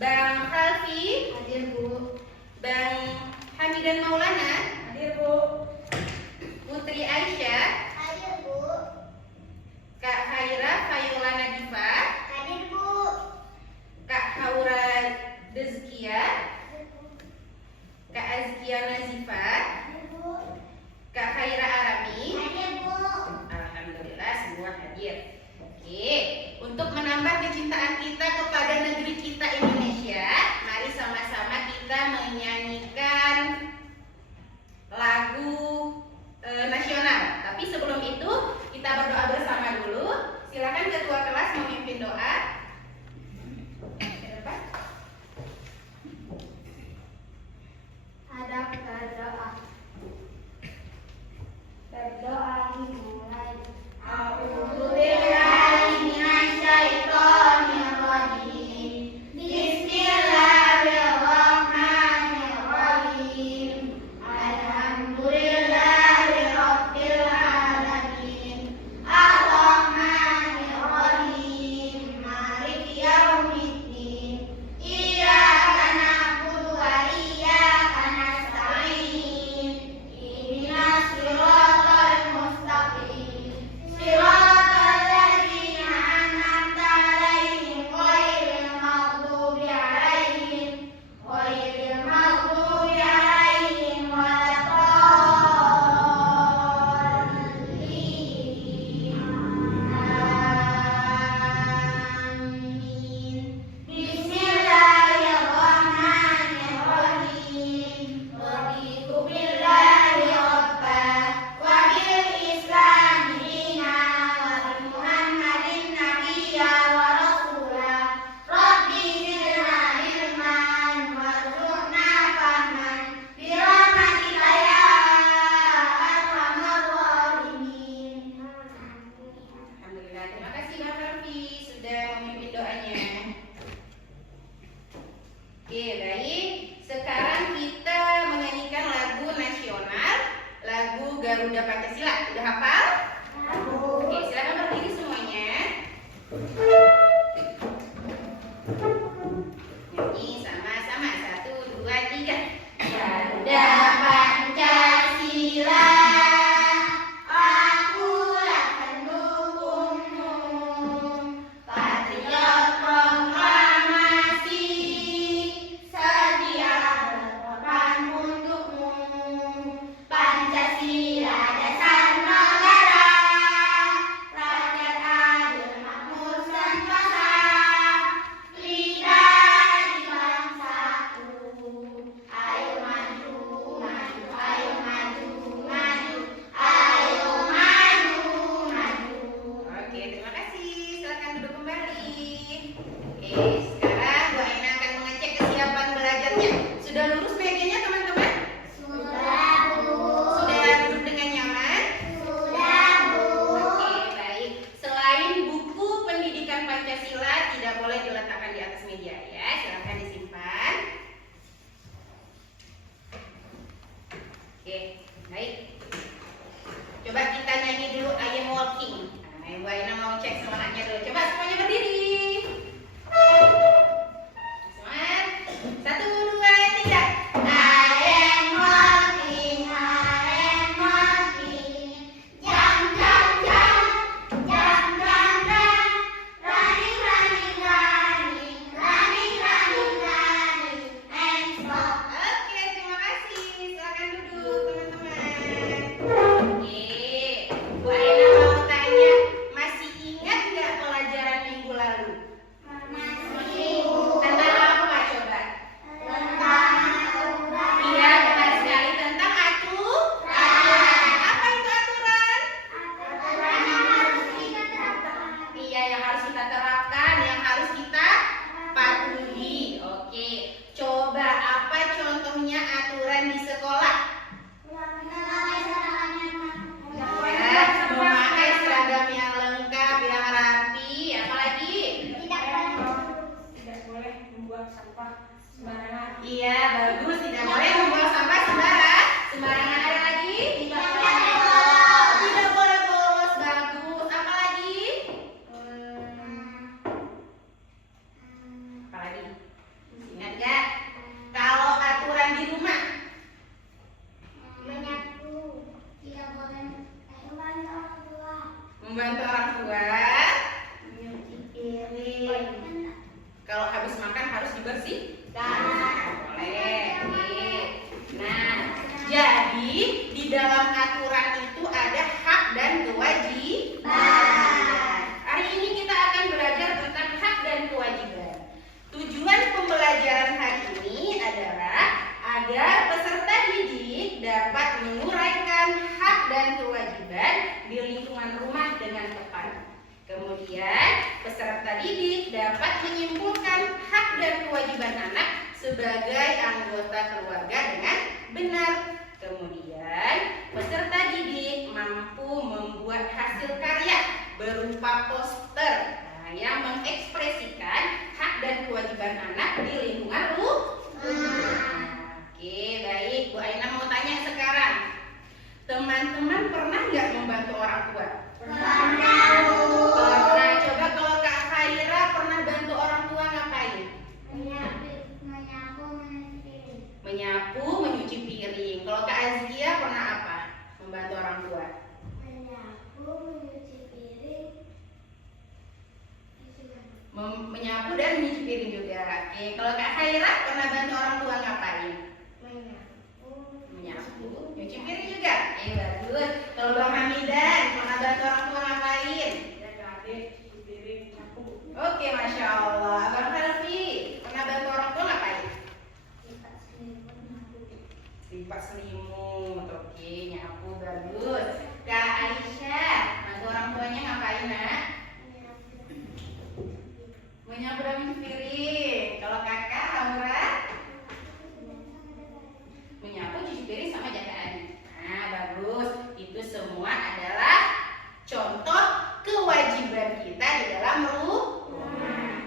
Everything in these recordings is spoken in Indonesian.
Bang Khalfi. Hadir, Bu. Bang Hamidan Maulana. Hadir, Bu. Putri Aisyah. Hadir, Bu. Kak Haira Fayolana Diva. Hadir, Bu. Kak Haura Dezkia. Kak Azkia Nazifa. Hadir, Bu. Kak Haira Arami. Hadir, Bu. Alhamdulillah semua hadir. Oke, untuk menambah kecintaan kita kepada negeri kita Indonesia, mari sama-sama kita menyanyikan lagu nasional. Tapi sebelum itu kita berdoa bersama dulu. Silakan ketua kelas memimpin doa. Hadap berdoa. Berdoa dimulai. A'udzubillahi minasyaitonirrajim. Bismillahirrahmanirrahim. Alhamdulillahirabbil alamin. Arrahmanirrahim. Maliki yaumiddin. Iyyaka na'budu wa iyyaka nasta'in. Ihdinas siratal mustaqim. Siratal ladzina an'amta 'alaihim ghairil maghdubi 'alaihim waladdallin. Amin. Bismillahirrahmanirrahim. Raditu billahi rabba wa bil islami dina wa bi Muhammadin nabiyya wa rasula. Rabbi zidna ilman warzuqna fahman bi rahmatika ya arhamar rahimin. Alhamdulillah, terima kasih Bang Khalfi sudah memimpin doanya. Oke, baik. Sekarang kita menyanyikan lagu nasional, lagu Garuda Pancasila. Udah hafal? Oke, silakan berdiri semuanya. Nyanyi sama-sama. 1, 2, 3. Garuda Pancasila, akulah pendukungmu, patriot proklamasi, sedia berkorban untukmu. Pancasila dasar negara, rakyat adil makmur sentosa, lidah di bangsaku. Ayo maju, maju, ayo maju, maju, ayo maju, maju. Oke, terima kasih. Silakan duduk kembali. Oke, sekarang Bu Aina akan mengecek kesiapan belajarnya. Sudah lurus mejanya teman-teman? Sudah, Bu. Sudah duduk dengan nyaman? Sudah, Bu. Oke, baik. Selain buku pendidikan Pancasila tidak boleh diletakkan di atas meja ya. Silakan disimpan. Oke, baik. Coba kita nyanyi dulu I Am Walking. Nah, Ibu Aina mau cek semangatnya dulu. Coba semuanya berdiri. Semangat. 1, 2, 3. I am walking, jump, jump, jump, jump, jump, jump, running, running, running, running, running, running, and stop. Oke, terima kasih. Silakan duduk teman-teman. Oke, Bu Aina mau tanya, masih ingat nggak pelajaran minggu lalu? Masih, Bu. Tentang apa coba? Tentang aturan. Iya, benar sekali, tentang aturan. Apa itu aturan? Aturan yang harus kita terapkan. Iya, yang harus kita terapkan, yang harus kita patuhi. Oke, coba apa contohnya aturan di sekolah? Ya, memakai seragam yang lengkap, yang rapi, apalagi? Tidak boleh membuang sampah sembarangan. Iya, bagus, tidak boleh membuang sampah sembarangan. Ada lagi? Tidak boleh. Tidak boleh bolos, bagus. Apa lagi? bersih-bersih? Boleh. Oke. Nah, jadi di dalam aturan itu ada hak dan kewajiban. Hari ini kita akan belajar tentang hak dan kewajiban. Tujuan pembelajaran hari ini adalah agar peserta didik dapat menguraikan hak dan kewajiban di lingkungan rumah dengan tepat. Kemudian, peserta didik dapat menyimpulkan hak dan kewajiban anak sebagai anggota keluarga dengan benar. Kemudian, peserta didik mampu membuat hasil karya berupa poster yang mengekspresikan hak dan kewajiban anak di lingkungan rumah. Oke, baik. Bu Aina mau tanya sekarang. Teman-teman pernah nggak membantu orang tua? Pernah. Coba kalau Kak Khaira pernah bantu orang tua ngapain? Menyapu, menyuci piring. Kalau Kak Azkia pernah apa? Membantu orang tua? Menyapu dan menyuci piring juga. Oke, kalau Kak Khaira pernah bantu orang tua ngapain? Menyapu, nyuci piring juga. Bagus. Kalau Bang Hamidan pernah bantu orang tua ngapain? Oke, Masya Allah. Abang Harfi pernah bantu orang tua ngapain? Lipat selimut. Oke, nyapu, bagus. Kak Aisyah bantu orang tuanya ngapain, Nak? Menyapu dan mencuci piring. Kalau kakak Laura? Menyapu, cuci piring sama jaga adik. Nah, bagus. Itu semua adalah contoh kewajiban kita di dalam rumah.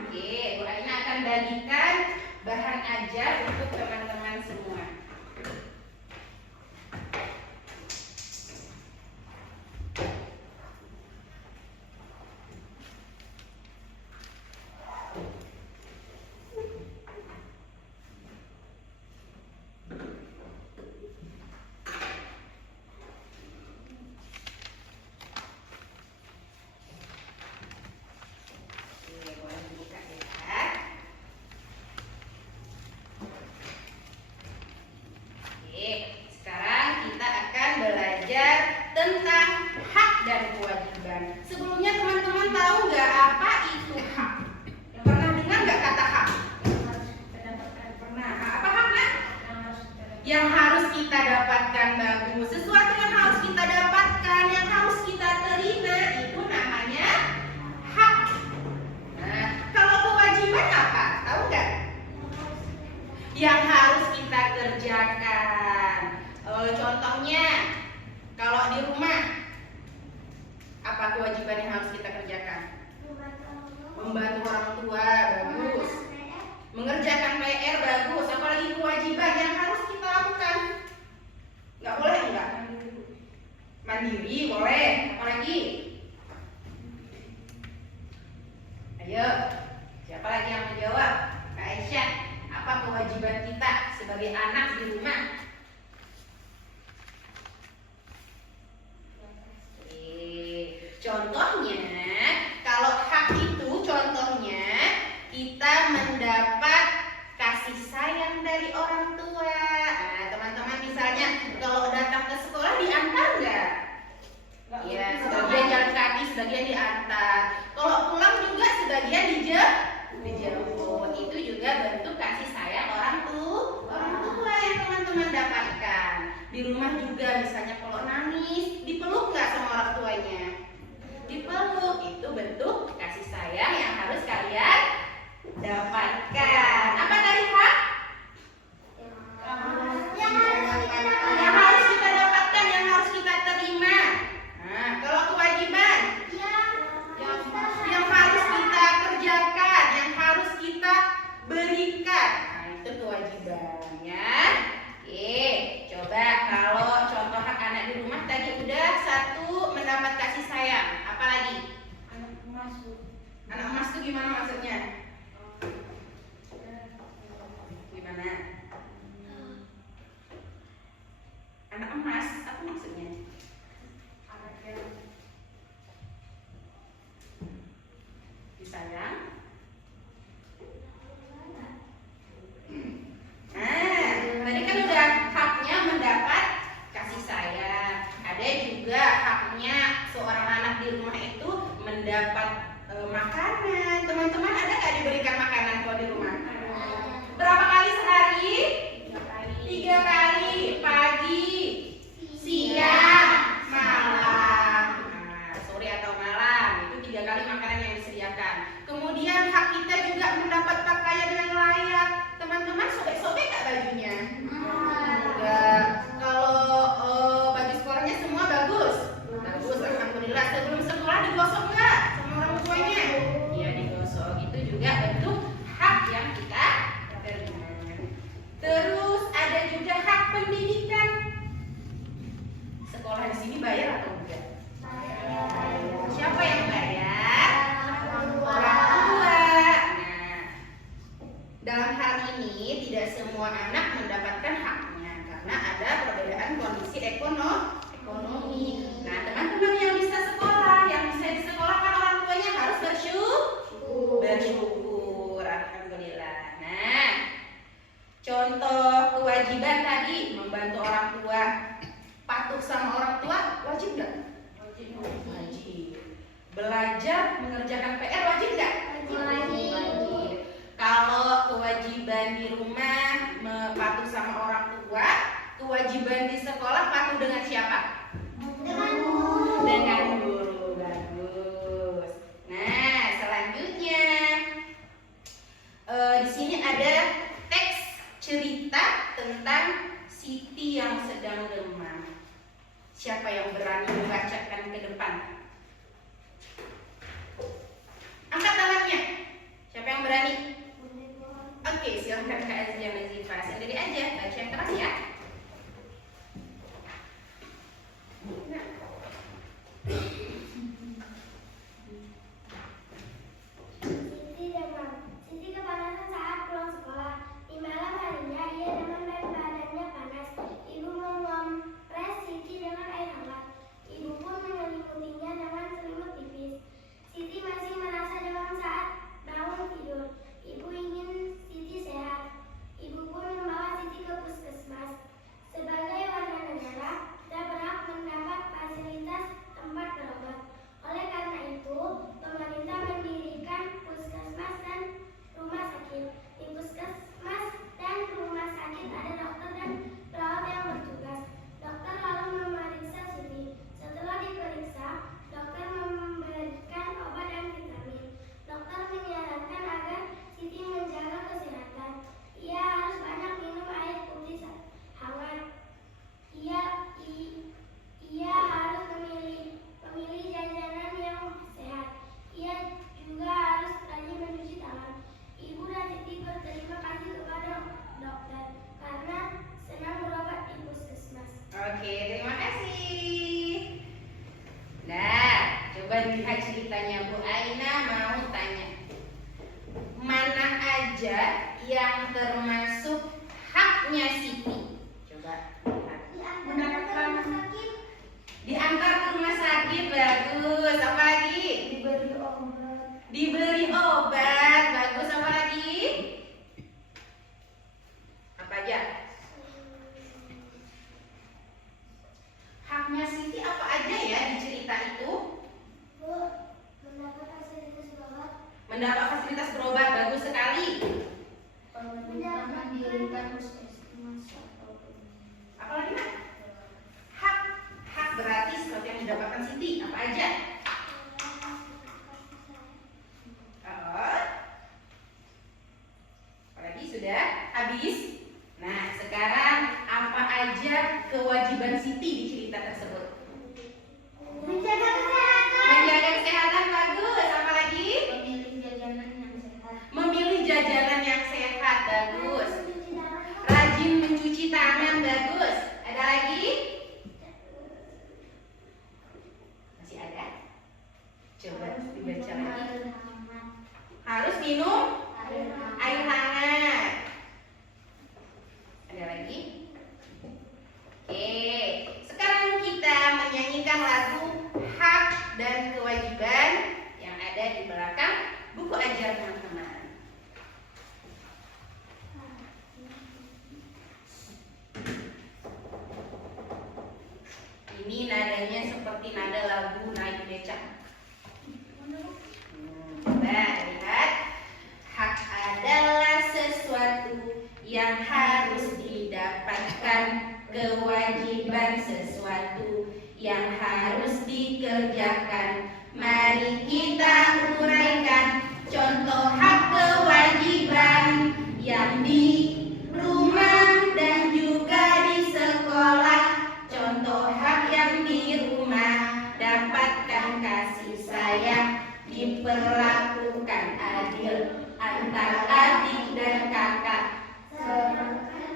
Oke, Bu Aina akan bagikan bahan ajar untuk teman-teman semua. Tentang hak dan kewajiban. Sebelumnya teman-teman tahu nggak apa itu hak? Pernah dengar nggak kata hak? Pernah. Apa haknya? Yang harus kita dapatkan, bagus. Sesuatu yang harus kita dapatkan, yang harus kita terima, itu namanya hak. Nah, kalau kewajiban apa? Tahu nggak? Yang harus kita kerjakan. Contohnya, kalau di rumah, apa kewajiban yang harus kita kerjakan? Membantu orang tua, bagus. Mengerjakan PR, bagus. Apalagi kewajiban yang harus kita lakukan? Nggak boleh enggak? Mandiri, boleh. Apalagi? Ayo, siapa lagi yang menjawab? Kak Aisyah, apa kewajiban kita sebagai anak di rumah? Contohnya, kalau hak itu contohnya kita mendapat kasih sayang dari orang tua. Nah, teman-teman misalnya kalau datang ke sekolah diantar nggak? Ya, sebagian jalan kaki, sebagian diantar. Kalau pulang juga sebagian dijemput. Itu juga bentuk kasih sayang orang tua yang teman-teman dapatkan. Di rumah juga misalnya kalau nangis, dipeluk nggak sama orang tuanya? Dipeluk, itu bentuk kasih sayang yang harus kalian dapatkan. Apa tadi hak? Yang harus kita dapatkan, yang harus kita terima. Nah, kalau kewajiban, yang harus kita kerjakan, yang harus kita berikan. Nah, itu kewajibannya. Oke, coba kalau contoh hak anak di rumah tadi udah satu, mendapat kasih sayang. Apa lagi? Anak emas itu gimana maksudnya? Gimana? Anak emas, apa maksudnya? Anak yang disayang, makanan. Teman-teman ada nggak diberikan makanan kalau di rumah? Berapa kali sehari? 3 kali. Pagi, siang, malam. Nah, sore atau malam itu 3 kali makanan yang disediakan. Kemudian hak kita juga mendapat pakaian yang layak. Teman-teman sobek-sobek nggak bajunya? Enggak. Kalau baju sekolahnya semua bagus. Bagus, alhamdulillah. Sebelum sekolah digosok nggak sama orang tuanya? Iya digosok. Itu juga bentuk hak yang kita terima. Terus ada juga hak pendidikan. Sekolah di sini bayar atau enggak? Siapa yang bayar? Orang tua. Nah, dalam hal ini tidak semua anak mendapatkan haknya karena ada perbedaan kondisi ekonomi. Nah, teman-teman yang bisa sekolah, yang bisa disekolahkan orang tuanya harus bersyukur. Alhamdulillah. Nah, contoh kewajiban tadi membantu orang tua, patuh sama orang tua, wajib nggak? Wajib. Belajar mengerjakan PR wajib nggak? Wajib. Kalau kewajiban di rumah patuh sama orang tua, kewajiban di sekolah patuh dengan siapa? Dengan guru. Bagus. Nah, selanjutnya di sini ada teks cerita tentang Siti yang sedang demam. Siapa yang berani membacakan ke depan? Angkat tangannya. Siapa yang berani? Oke, silahkan Kak Azia Nazifa. Sendiri aja, baca yang keras ya. Siti demam. Siti kepanasan saat pulang sekolah. Di malam harinya ia demam dan badannya panas. Ibu mengompres Siti dengan air hangat. Ibu pun menyelimutinya dengan selimut tipis. Siti masih merasa demam saat bangun tidur. Ibu ingin Siti sehat. Ibu pun membawa Siti ke puskesmas. Sebagai warga negara, kita berhak mendapat fasilitas tempat berobat. Oleh karena itu, pemerintah mendirikan puskesmas dan rumah sakit. Di puskesmas dan rumah sakit ada dokter dan perawat yang bertugas. Dokter lalu memeriksa Siti. Setelah diperiksa, dokter memberikan obat dan vitamin. Dokter menyarankan agar Siti menjaga kesehatan. Ia harus banyak minum air putih hangat. Ia harus memilih jajanan yang sehat. Ia juga harus rajin mencuci tangan. Ibu dan Siti berterima kasih kepada dokter karena senang berobat di puskesmas. Oke, terima kasih. Nah, coba dilihat ceritanya. Bu Aina mau tanya, mana aja yang termasuk haknya Siti? Coba lihat. Diantar ke rumah sakit, bagus. Apa lagi? Diberi obat, bagus. Apa lagi? Apa aja? Haknya Siti apa aja ya di cerita itu? Bu, mendapat fasilitas berobat. Mendapat fasilitas berobat, bagus sekali. Mendirikan puskesmas atau Apa lagi, Nak? Hak berarti seperti yang didapatkan Siti, apa aja? Oh. Apalagi sudah habis. Nah, sekarang apa aja kewajiban Siti di cerita tersebut? menjaga kesehatan. Menjaga kesehatan, bagus. Apa lagi? Memilih jajanan yang sehat. Memilih jajanan yang sehat, bagus. Mencuci tangan. Rajin mencuci tangan, bagus. Ada lagi? Masih ada? Coba dibaca lagi. Harus minum air hangat. Ada lagi? Oke, sekarang kita menyanyikan lagu Hak dan Kewajiban yang ada di belakang buku ajar teman-teman. Ini nadanya seperti nada lagu naik becak. Coba adil antara adik dan kakak.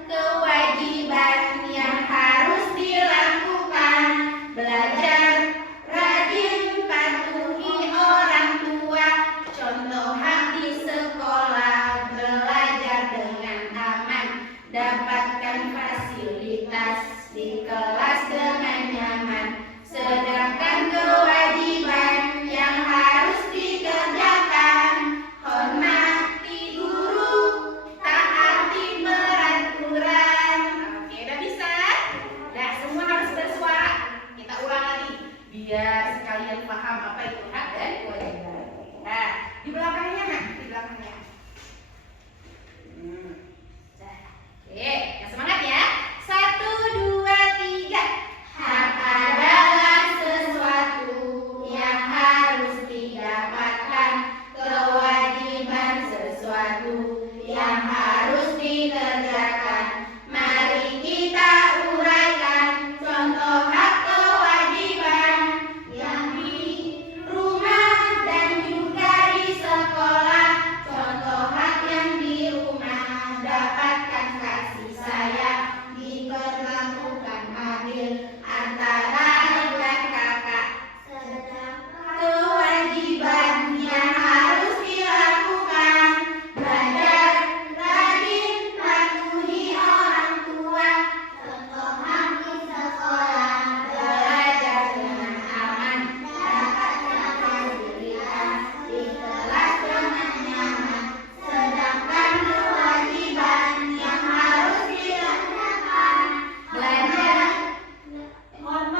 Kewajiban yang harus dilakukan: belajar rajin, patuhi orang tua, contoh hak di sekolah, belajar dengan aman, dapatkan fasilitas di kelas dengan nyaman. Sedangkan kewajiban yang harus dikerjakan: hormati guru, taati peraturan. Oke, udah bisa? Nah, semua harus bersuara. Kita ulang lagi biar sekalian paham apa itu hak dan kewajiban. Nah, di belakangnya, nah, di belakangnya. Oke, yang semangat ya. 1, 2, 3. Hak adalah sesuatu yang harus didapatkan. Kewajiban sesuatu yang harus dikerjakan. Mari kita uraikan contoh hak kewajiban yang di rumah dan juga di sekolah. Contoh hak yang di rumah: dapatkan kasih sayang, diperlakukan adil antara adik dan kakak. Kewajiban yang harus dilakukan: belajar rajin, patuhi orang tua, contoh hak di sekolah, belajar dengan aman, dapatkan fasilitas di kelas dengan nyaman. Sedangkan kewajiban yang harus dilakukan: belajar,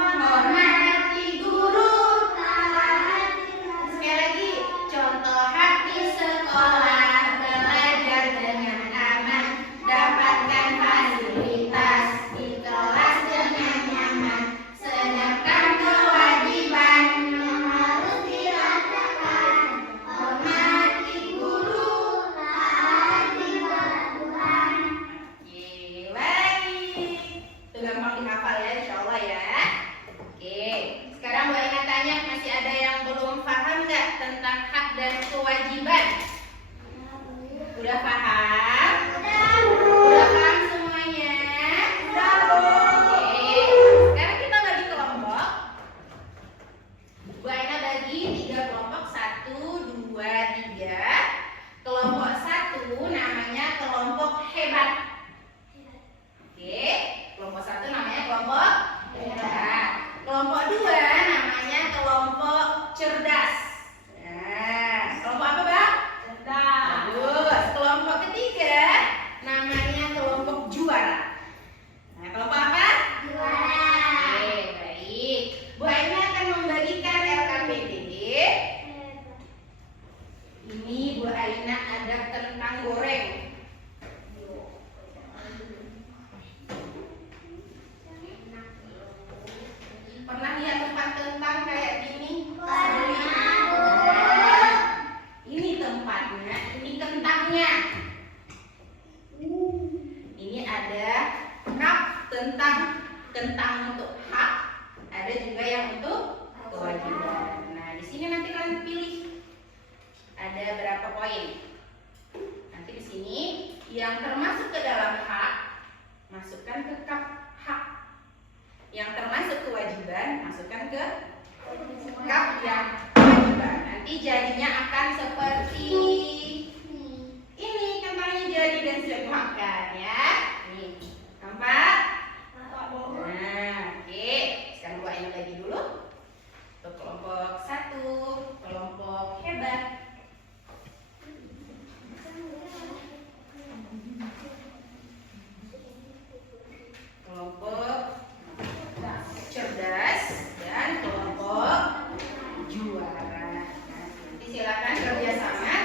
hormati guru, sekali lagi, contoh hak di sekolah, belajar dengan aman, dapatkan fasilitas di kelas dengan nyaman. Sedangkan kewajiban yang harus dilakukan: hormati guru, taati peraturan. Oke, baik. Itu gampang dihafal ya, insya Allah ya. Oke, sekarang Bu Aina tanya, masih ada yang belum paham nggak tentang hak dan kewajiban? Udah paham? Udah paham semuanya? Oke, sekarang kita bagi kelompok. Bu Aina bagi 3 kelompok, 1, 2, 3. Kelompok 1 namanya kelompok hebat. Oke, kelompok 1 namanya kelompok hebat. Kelompok 2 namanya kelompok cerdas. Nah, kelompok apa, Bang? Cerdas. Bagus. Kelompok ketiga namanya kelompok juara. Nah, kelompok apa? Juara. Oke, baik. Bu Aina akan membagikan LKPD. Ini Bu Aina ada kentang goreng. Pernah lihat tempat kentang kayak gini? Pernah. Ini tempatnya, ini kentangnya. Ini ada hak tentang kentang untuk hak, ada juga yang untuk kewajiban. Nah, di sini nanti kalian pilih ada berapa poin. Nanti di sini yang termasuk ke dalam hak masukkan ke kap hak. Yang termasuk kewajiban masukkan ke kap yang kewajiban. Nanti jadinya akan seperti ini, kentangnya jadi dan sudah dimakan ya. Nih, nampak? Nah, oke. Sekarang Bu Aina lagi dulu. Untuk kelompok 1, kelompok hebat. Kelompok cerdas dan kelompok juara. Nah, nanti silakan kerjasama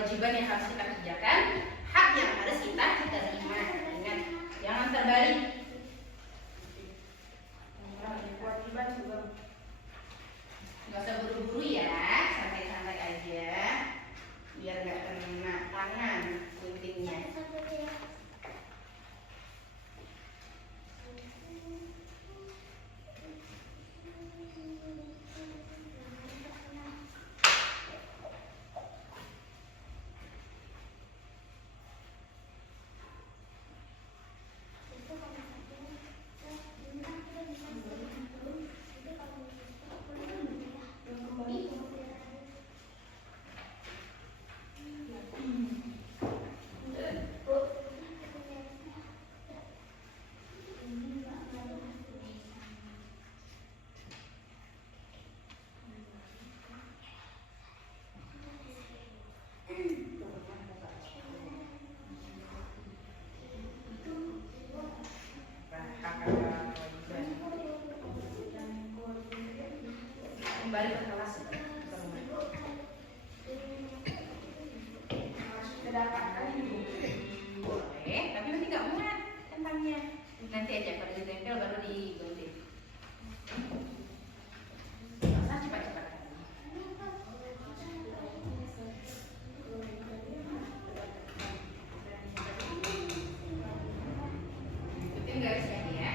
kewajiban yang harus kita kerjakan, hak yang harus kita terima. Ingat, jangan terbalik. Kewajiban juga nggak usah buru-buru ya, santai-santai aja, biar nggak kena tangan guntingnya. Kembali ke kelas. Boleh, tapi nanti nggak muat tentangnya. Nanti aja kalau ditempel baru digunting. Nggak usah cepat-cepat. Ikutin garisnya ini ya.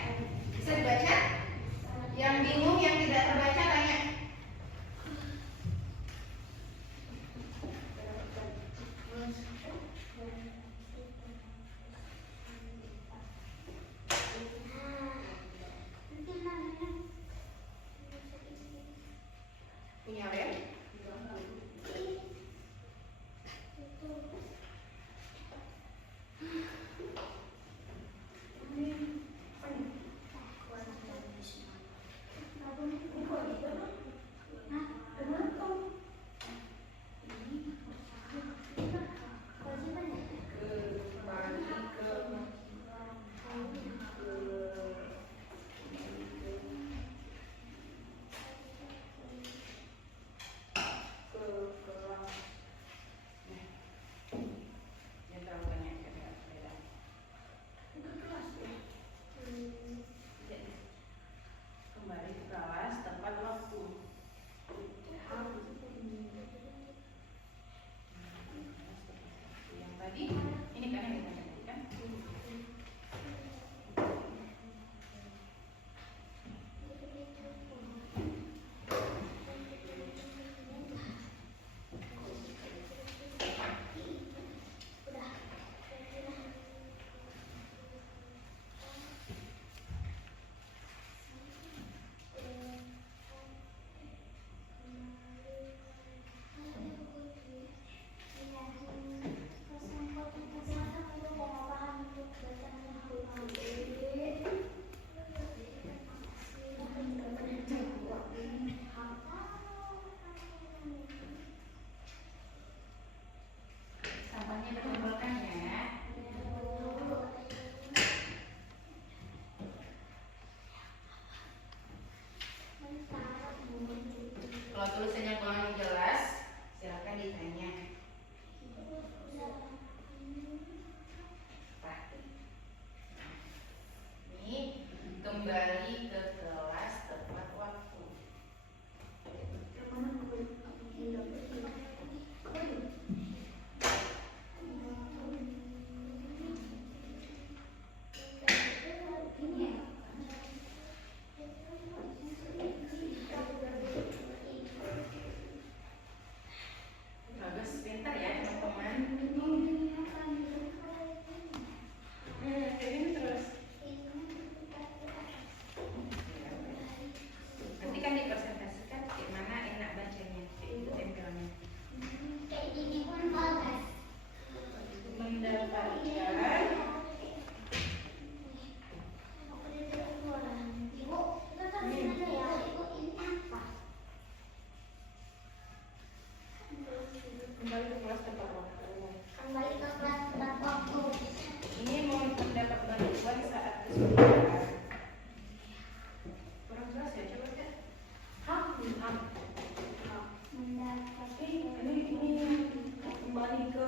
Bisa dibaca? Yang bingung, yang tidak terbaca tanya. Punya rem? Kembali ke kelas tepat waktu. Yang tadi ini kan yang kita tadi kan. Sampahnya dikumpulkan ya. Kalau tulisannya kurang jelas, silakan ditanya. Ini kembali ke kelas tepat waktu. Bagus, pintar ya teman-teman. Ini terus. Nanti kan dipresentasikan gimana enak bacanya, itu tempelnya. Mendapatkan kembali ke kelas tepat waktu. Ini mau mendapat bantuan saat kesulitan. Kurang jelas ya, coba lihat. Tapi ini kembali ke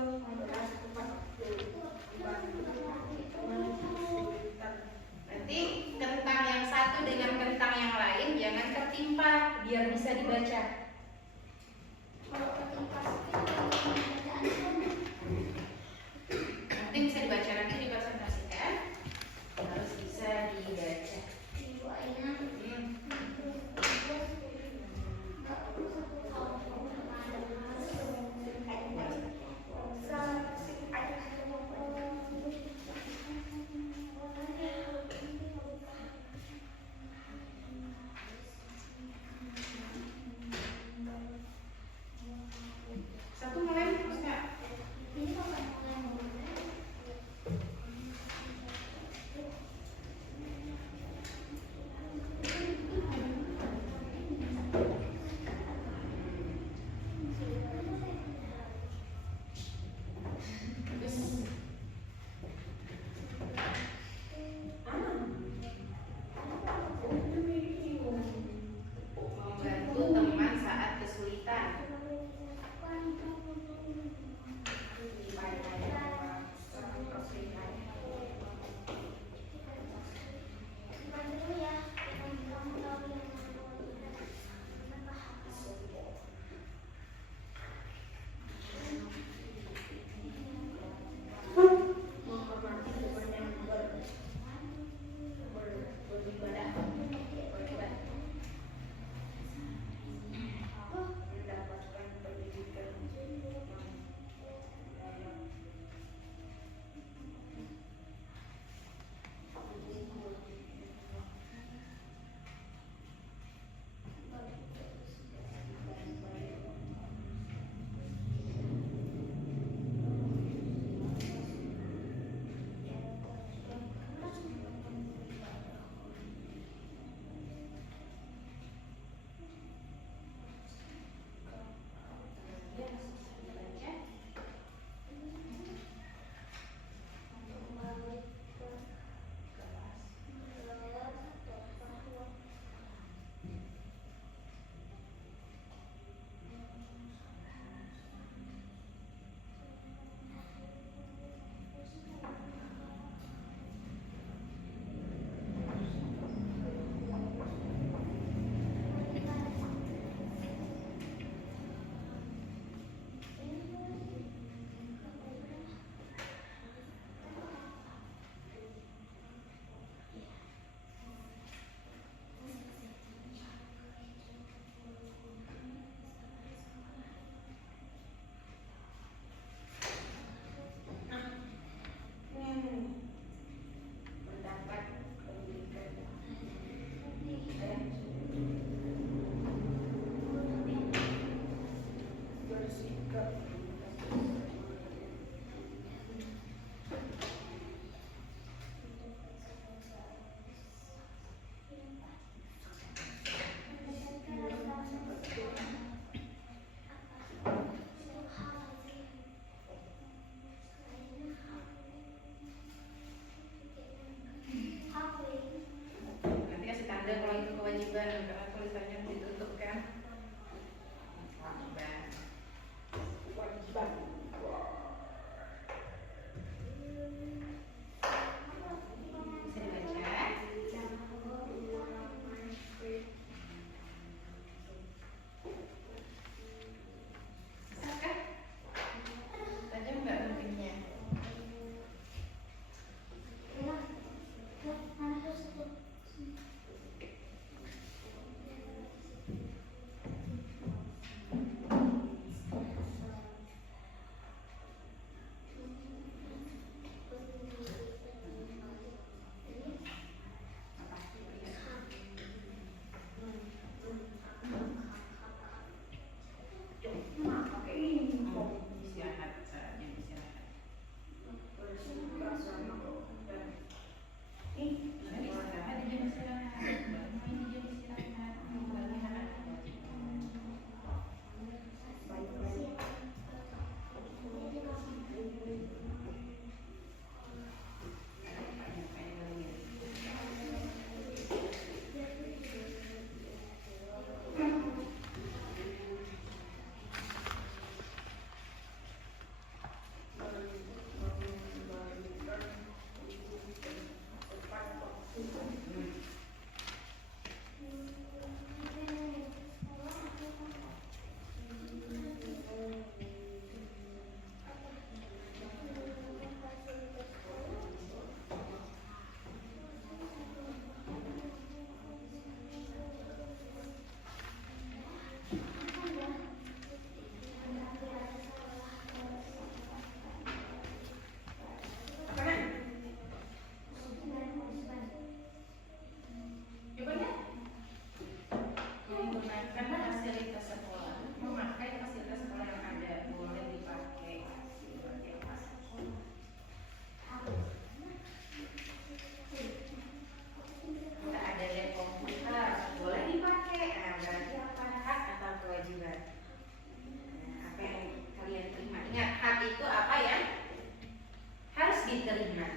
diterima.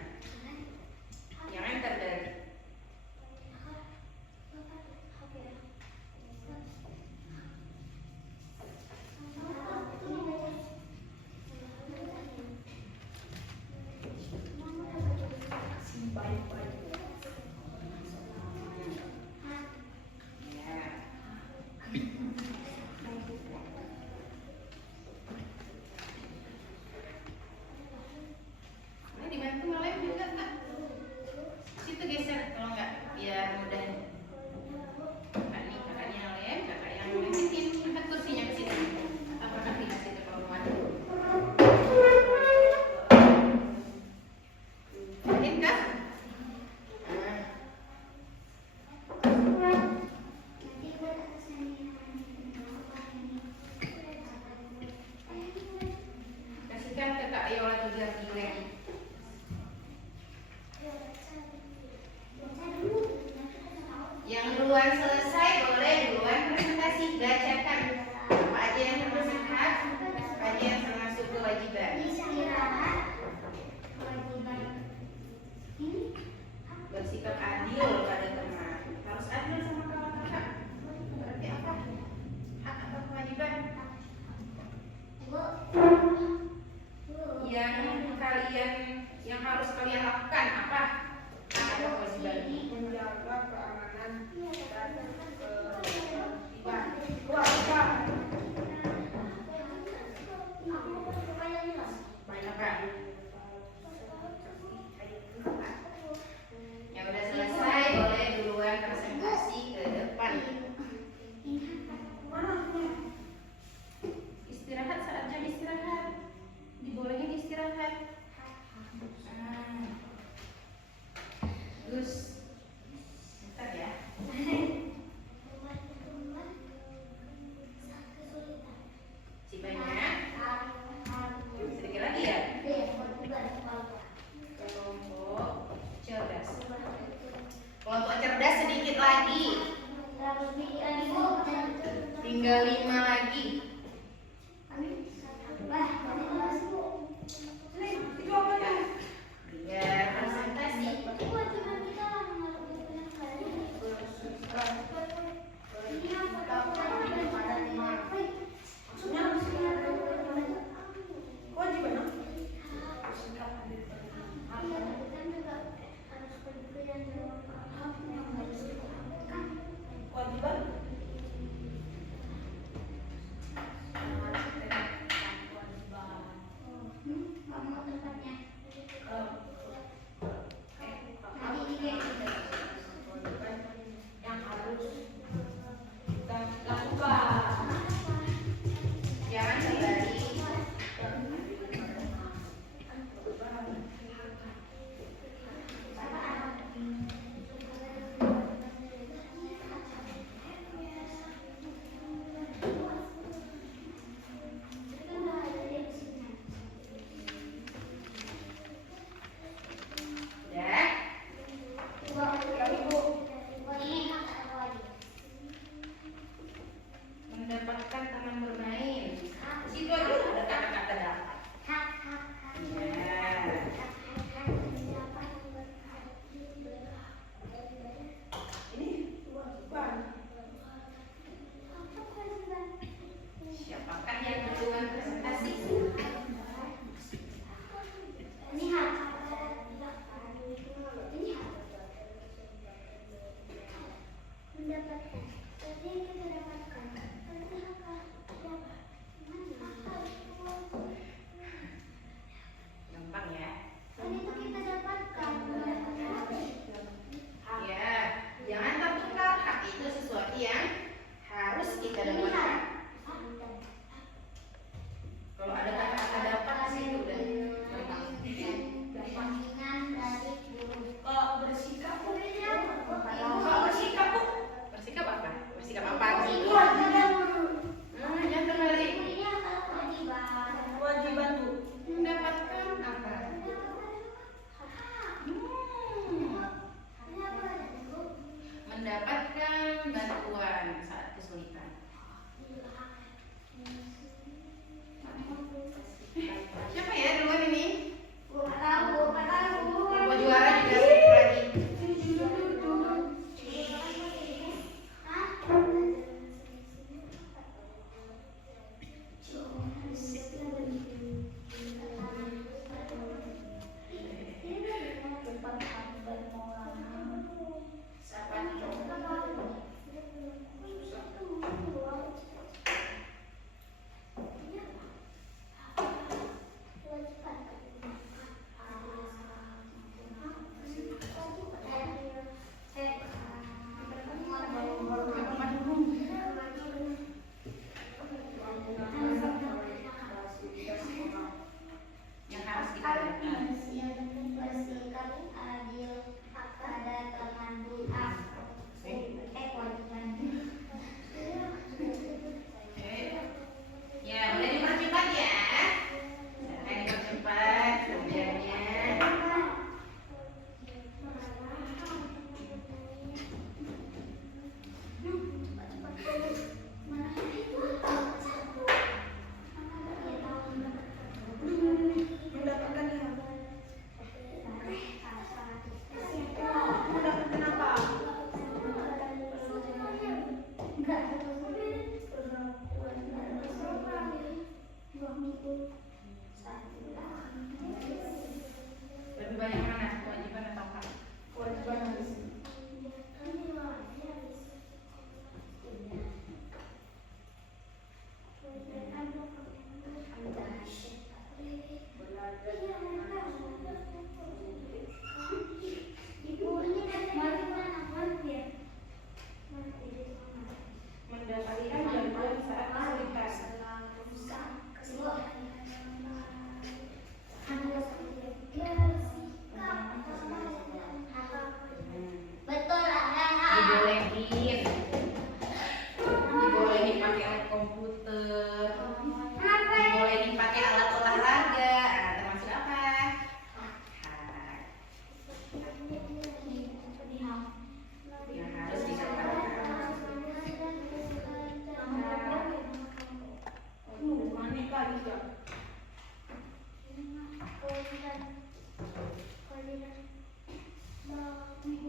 Jangan terbalik. Ini dibantu ngelem juga Kak. Situ geser kalau nggak biar mudah. Kakaknya lem, kakak yang lemetin. Angkat kursinya ke situ. Atau kakak pindah situ kalau mau. Ini Kak. Kasihkan ke Kak Yola juga lem. Yang duluan selesai boleh duluan presentasi, bacakan apa aja yang terlihat, apa aja yang termasuk kewajiban. Bersikap adil pada teman, harus adil sama kakak. Berarti apa? Hak atau kewajiban? Yang harus kalian lakukan apa? Hak atau kewajiban? Menjaga keamanan dan ketertiban keluarga. Banyak Kak. Yang udah selesai boleh duluan presentasi ke depan. Istirahat saat jam istirahat. Dibolehin istirahat. Terus bentar ya. Si banyak. Sedikit lagi ya. Kelompok cerdas. Kelompok cerdas sedikit lagi. Tinggal 5 lagi. Itu apa ya? Biar presentasi. Ya.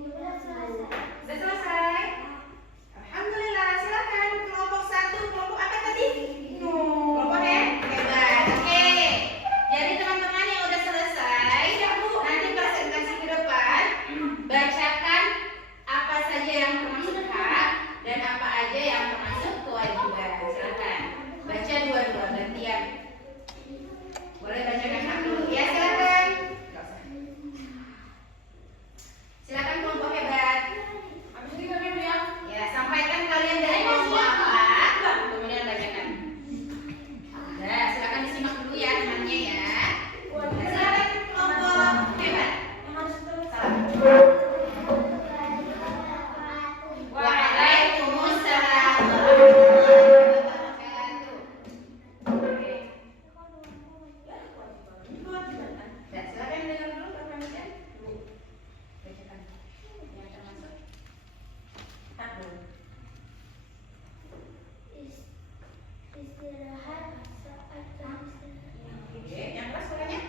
Sudah selesai? Alhamdulillah, silakan kelompok 1, kelompok apa tadi? Kelompok hebat. Oke. Jadi teman-teman yang udah selesai, nanti presentasi ke depan bacakan apa saja yang termasuk hak dan apa aja yang termasuk kewajiban. Silakan. Baca dua-dua gantian. Boleh bacakan hak dulu ya, silakan. Nggak usah. Silakan kelompok hebat. Ya, sampaikan kalian dari kelompok apa, kemudian bacakan. Nah, silakan disimak dulu ya temannya ya. Nah, silakan kelompok hebat. Salam. Waalaikumsalam warahmatullahi wabarakatuh. Oke. Nah, silakan dengar dulu Pak Panitia. Bacakan yang termasuk hak dulu. Istirahat saat jam istirahat. Oke, yang kelas suaranya?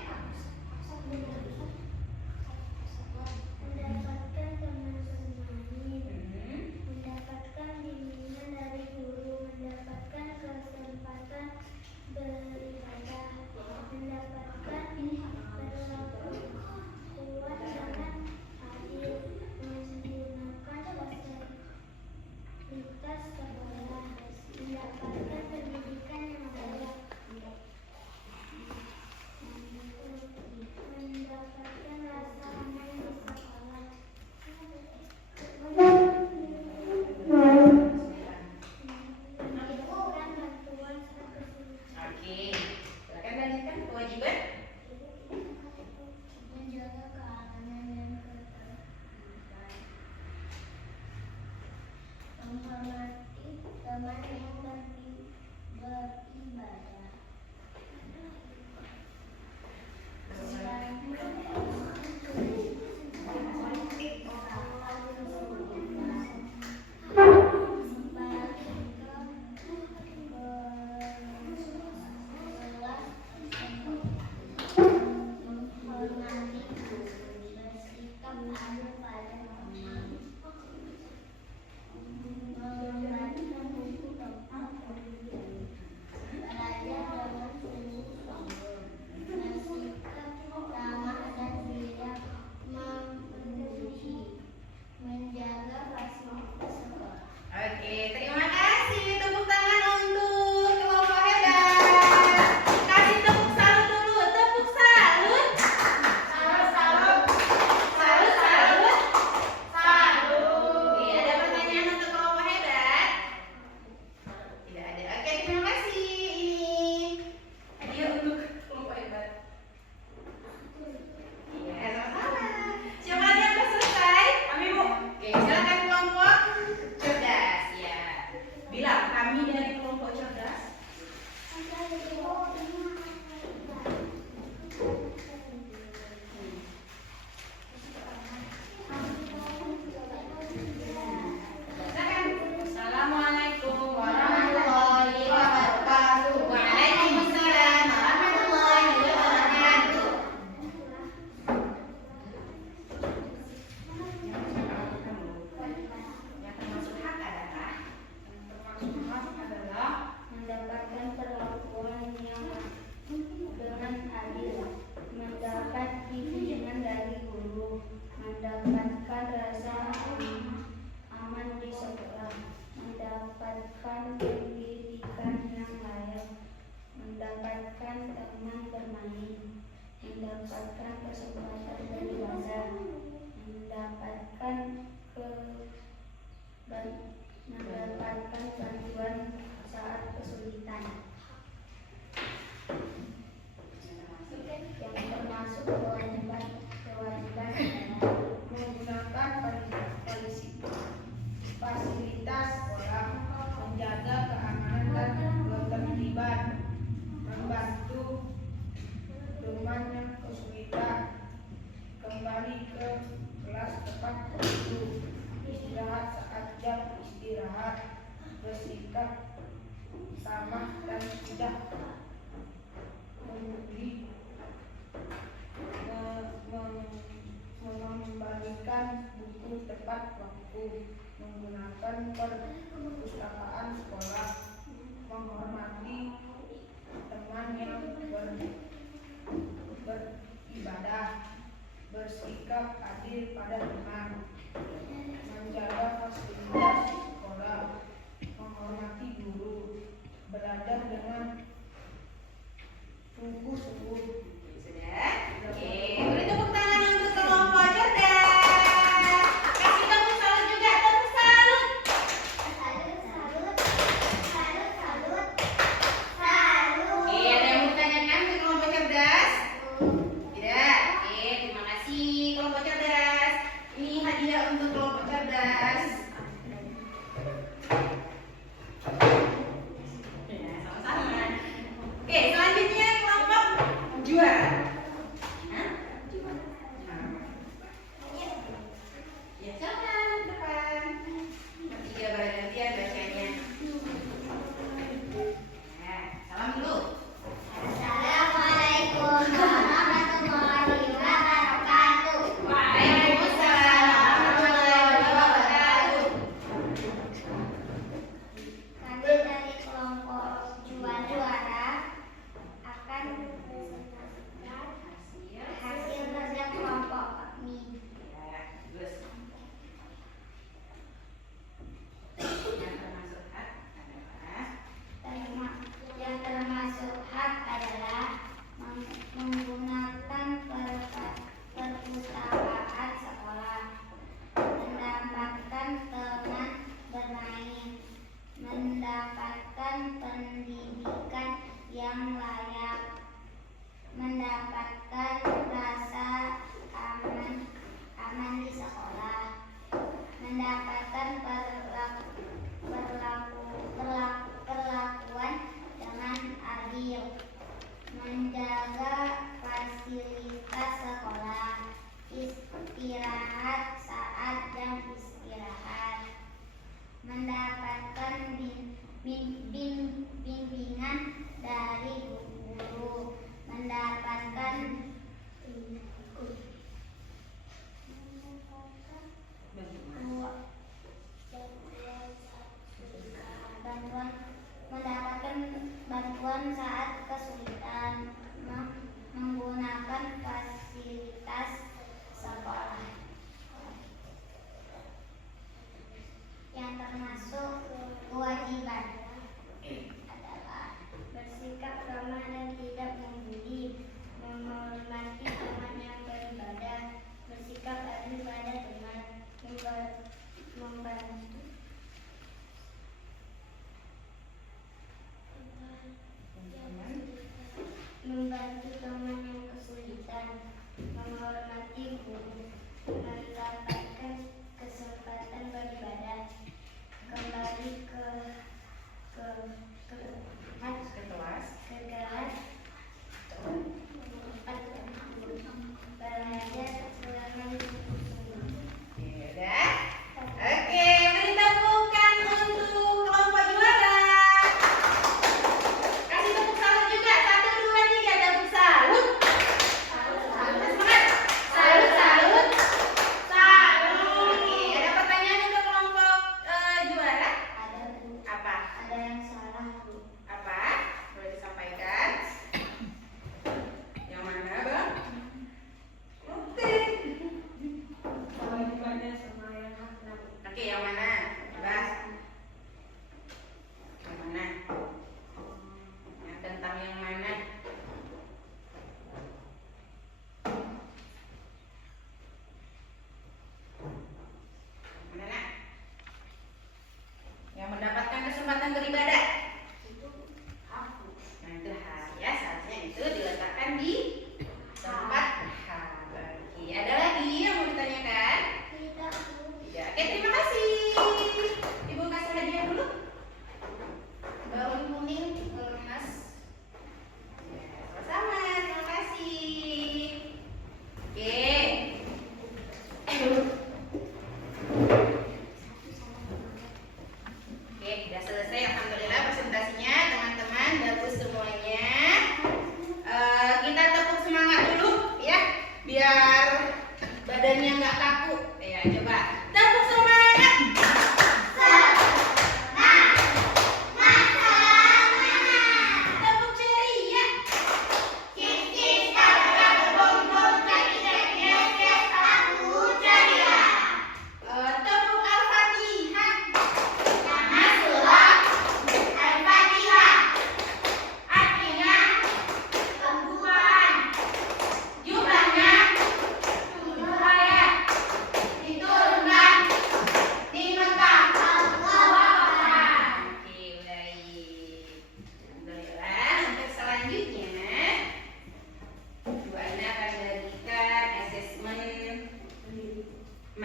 Mendapatkan teman bermain, Hmm. mendapatkan bimbingan dari guru, mendapatkan kesempatan beribadah, mendapatkan perlakuan kuat dan adil, menggunakan fasilitas sekolah, mendapatkan pendidikan yang layak, mendapatkan rasa aman di sekolah, melakukan bantuan saat kesulitan, Oke, silakan lanjutkan kewajiban. menjaga keamanan dan ketertiban, menghormati teman yang beribadah, menghormati guru, bersikap adil pada teman, membaca buku tentang pendidikan, belajar dengan sungguh-sungguh, bersikap ramah dan tidak memuji, menjaga fasilitas sekolah. Oke, terima kasih. Tepuk tangan untuk kelompok hebat. Kasih tepuk salut dulu. Tepuk salut. Salut, salut. Salut, salut. Salut. Oke, ada pertanyaan untuk kelompok hebat? Tidak ada. Oke, terima kasih. Ini hadiah untuk kelompok hebat. Iya, sama-sama. Siapa lagi yang sudah selesai? Kami, Bu. Oke, silakan kelompok cerdas ya. Bilang kami dari kelompok cerdas. Silakan. Assalamualaikum warahmatullahi wabarakatuh. Waalaikumsalam warahmatullahi wabarakatuh. Yang termasuk hak adalah Mendapatkan perlakuan yang dengan adil, mendapat bimbingan dari guru, mendapatkan rasa aman di sekolah, mendapatkan pendidikan yang layak, mendapatkan teman bermain, mendapatkan kesempatan beribadah, mendapatkan bantuan saat kesulitan. Yang termasuk kewajiban adalah menggunakan fasilitas sekolah, menjaga keamanan dan ketertiban, membantu teman yang kesulitan, kembali ke kelas tepat waktu, istirahat saat jam istirahat, bersikap sama dan tidak membuli tepat waktu, menggunakan perpustakaan sekolah, menghormati teman yang beribadah, bersikap adil pada teman, menjaga fasilitas sekolah, menghormati guru, belajar dengan sungguh-sungguh. Sudah? Oke, beri tepuk tangan untuk kelompok cerdas. Kasih tepuk salut juga, tepuk salut. Oke, ada yang mau ditanyakan ke kelompok cerdas? Tidak? Oke, terima kasih kelompok cerdas. Ini hadiah untuk kelompok cerdas. Ya, sama-sama. Oke, selanjutnya kelompok juara. Hah? Ya, silakan ke depan. Bertiga bergantian bacanya. Ya, salam dulu. Assalamualaikum warahmatullahi wabarakatuh. Waalaikumsalam warahmatullahi wabarakatuh. Kami dari kelompok juara akan mempresentasikan hasil kerja kelompok kami. Ya, bagus. Yang termasuk hak adalah Menggunakan perpustakaan sekolah, mendapatkan teman bermain, mendapatkan pendidikan yang layak, mendapatkan rasa aman di sekolah, mendapatkan perlakuan dengan adil, menjaga fasilitas sekolah, istirahat saat jam istirahat, mendapatkan bimbingan dari guru, mendapatkan bantuan saat kesulitan, menggunakan fasilitas sekolah. Yang termasuk kewajiban adalah bersikap ramah dan tidak membuli, menghormati teman yang beribadah, bersikap adil pada teman, membantu teman yang kesulitan, menghormati guru, mendapatkan kesempatan beribadah, kembali ke kelas, belajar dengan sungguh-sungguh. Udah? Oke, beri tepukan untuk kelompok juara. Kasih tepuk salut juga. 1, 2, 3, tepuk salut. Semangat. Salut, salut. Salut. Oke, ada pertanyaan untuk kelompok juara? Apa? Ada yang salah, Bu. Apa? Boleh disampaikan? Yang mana, Bang? Oke. Kewajibannya sama yang haknya. Oke, yang mana? Bebas. Yang mana? Yang tentang yang mana? Mana, Nak? Yang mendapatkan kesempatan beribadah. Nah, itu hak ya, seharusnya itu diletakkan di tempat hak. Oke, ada lagi yang mau ditanyakan? Tidak, Bu. Ya, oke, terima kasih. Ibu kasih hadiah dulu. Gaun kuning, gaun emas. Ya, sama-sama, terima kasih. Oke. Oke, sudah selesai. Alhamdulillah presentasinya, teman-teman, bagus semuanya. Kita tepuk semangat dulu, ya, biar badannya nggak kaku. Ya, coba tepuk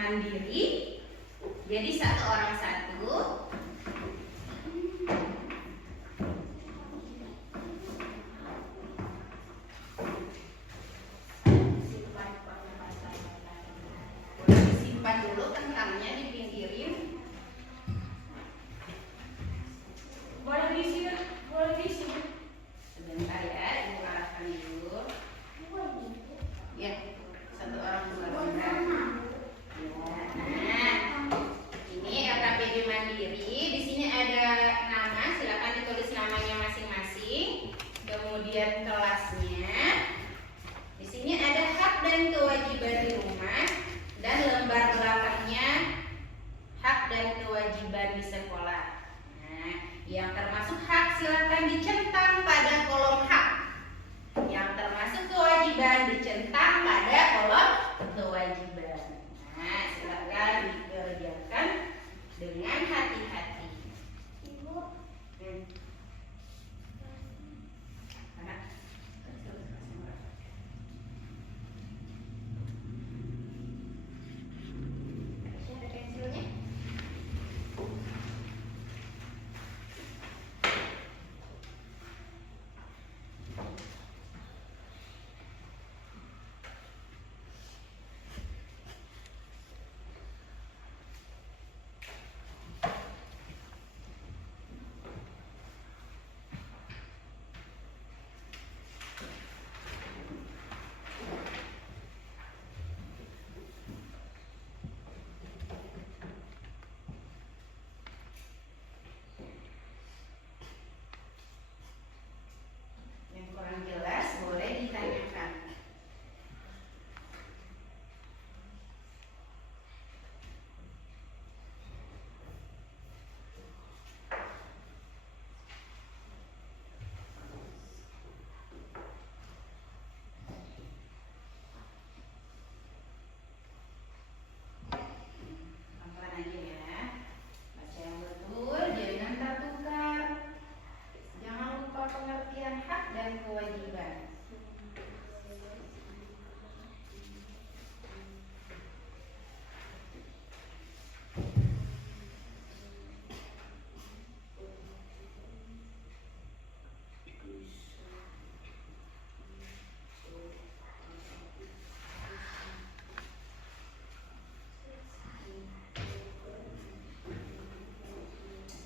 mandiri. Jadi satu orang satu. Boleh disimpan dulu kentangnya, dipinggirin. Boleh diisi, boleh diisi. Sebentar ya, ibu arahkan dulu. Ya, satu orang dulu. Nah, ini LKPD Mandiri. Di sini ada nama, silakan ditulis namanya masing-masing. Kemudian kelasnya. Di sini ada hak dan kewajiban di rumah dan lembar belakangnya hak dan kewajiban di sekolah. Nah, yang termasuk hak silakan dicentang pada kolom hak. Yang termasuk kewajiban dicentang pada kolom kewajiban. Nah, silakan dikerjakan dengan hati-hati. Ibu, Nah, ada pensilnya? Yang kurang jelas boleh ditanyakan. Pelan-pelan aja ya. Baca yang betul, jangan tertukar. Jangan lupa pengertian hak dan kewajiban.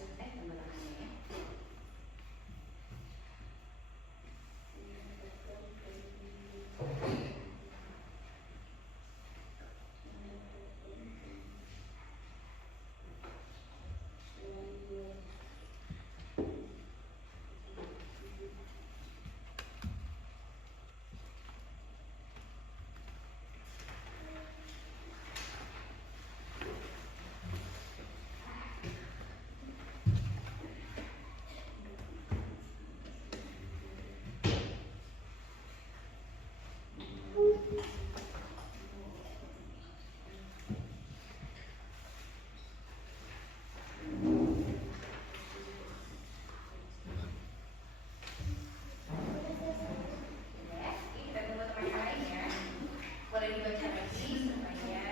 Tanda tangannya ya. Ya, kita tunggu teman yang lain ya. Boleh dibaca lagi supaya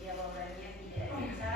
jawabannya tidak bisa.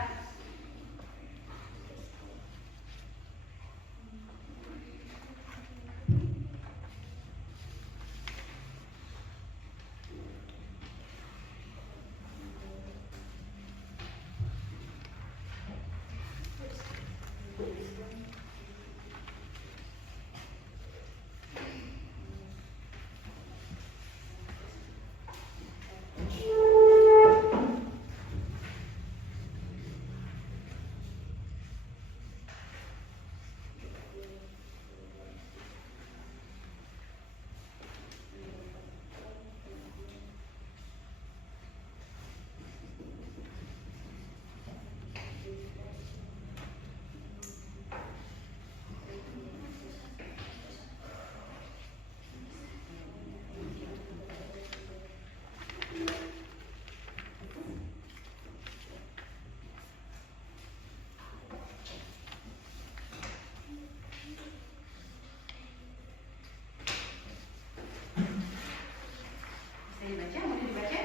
Bisa dibaca, boleh dibaca?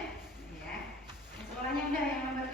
Ya. Sekolahnya udah yang nomor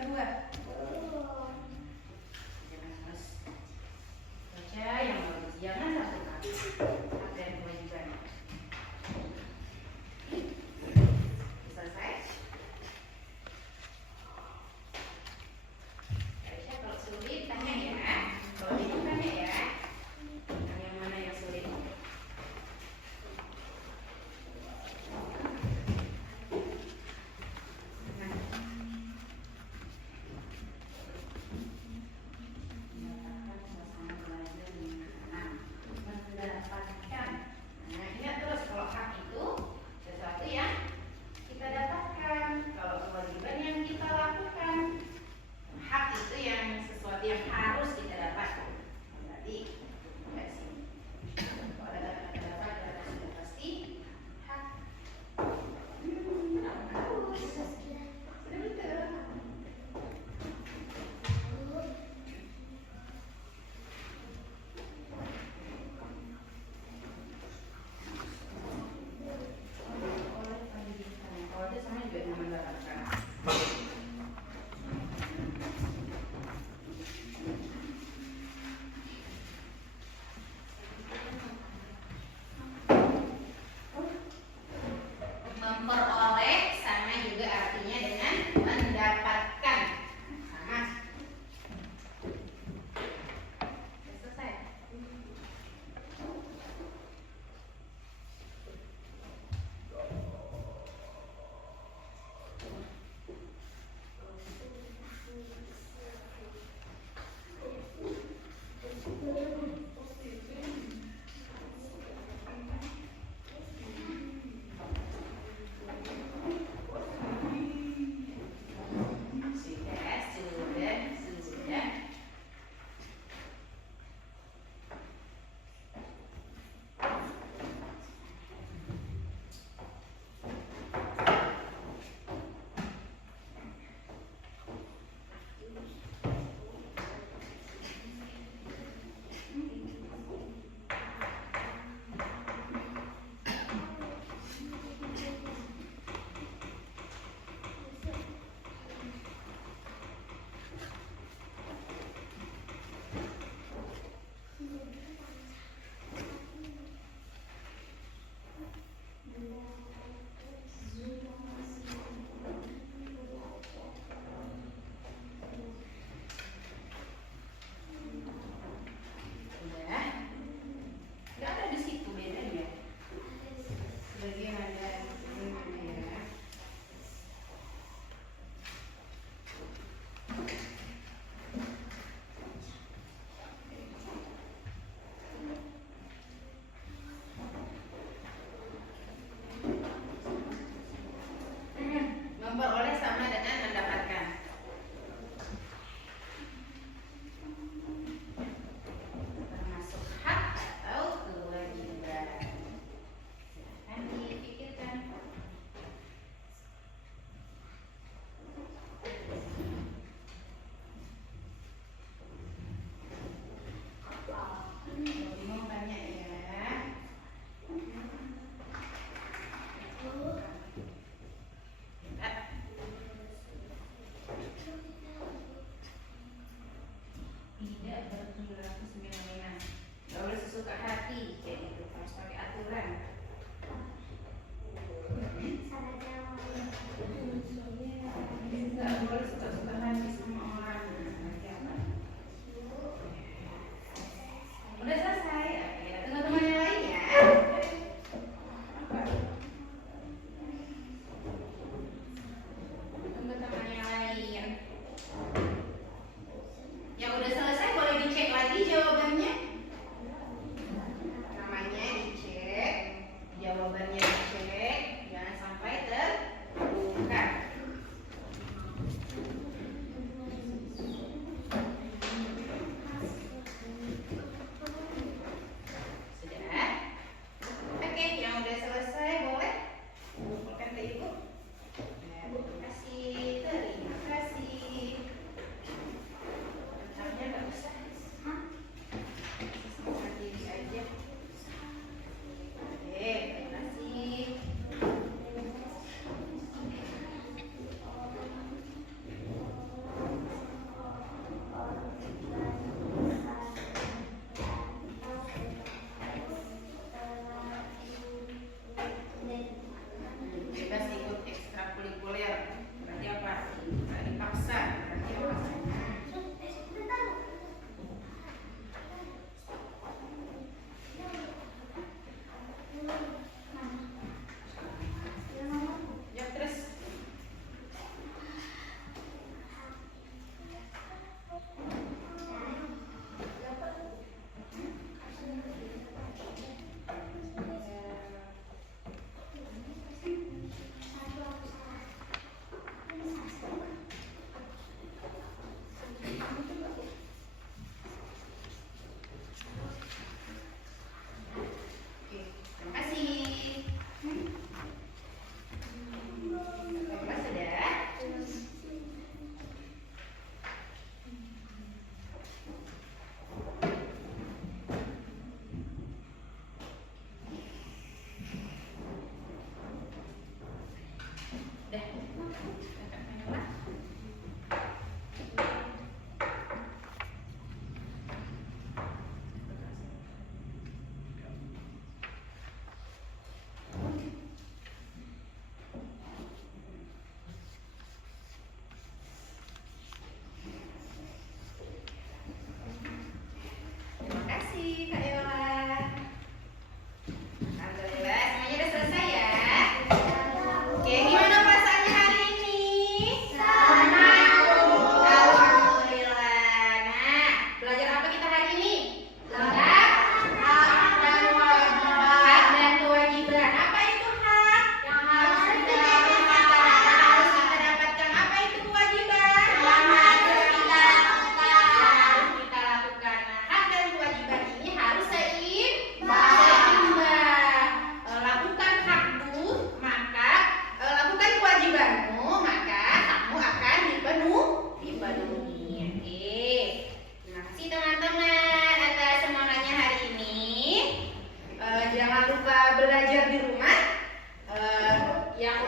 memperoleh sama juga artinya dengan mendapatkan. Sama. Selesai.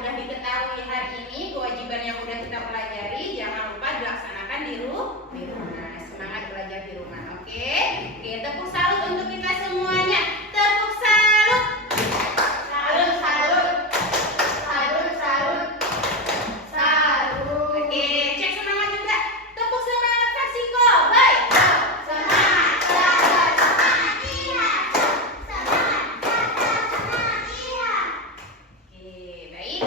udah diketahui hari ini, kewajiban yang udah kita pelajari jangan lupa dilaksanakan di rumah. Semangat belajar di rumah, oke? Oke, tepuk salut untuk kita semuanya. Tepuk salut. Salut, salut. Salut, salut. Salut. Oke, cek semangat juga. Tepuk semangat Varsiko. Baik. Semangat. Semangat, iya. Semangat, iya. Oke, baik.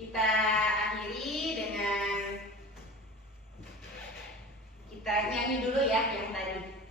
Kita akhiri dengan kita nyanyi dulu ya yang tadi.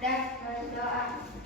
dan berdoa.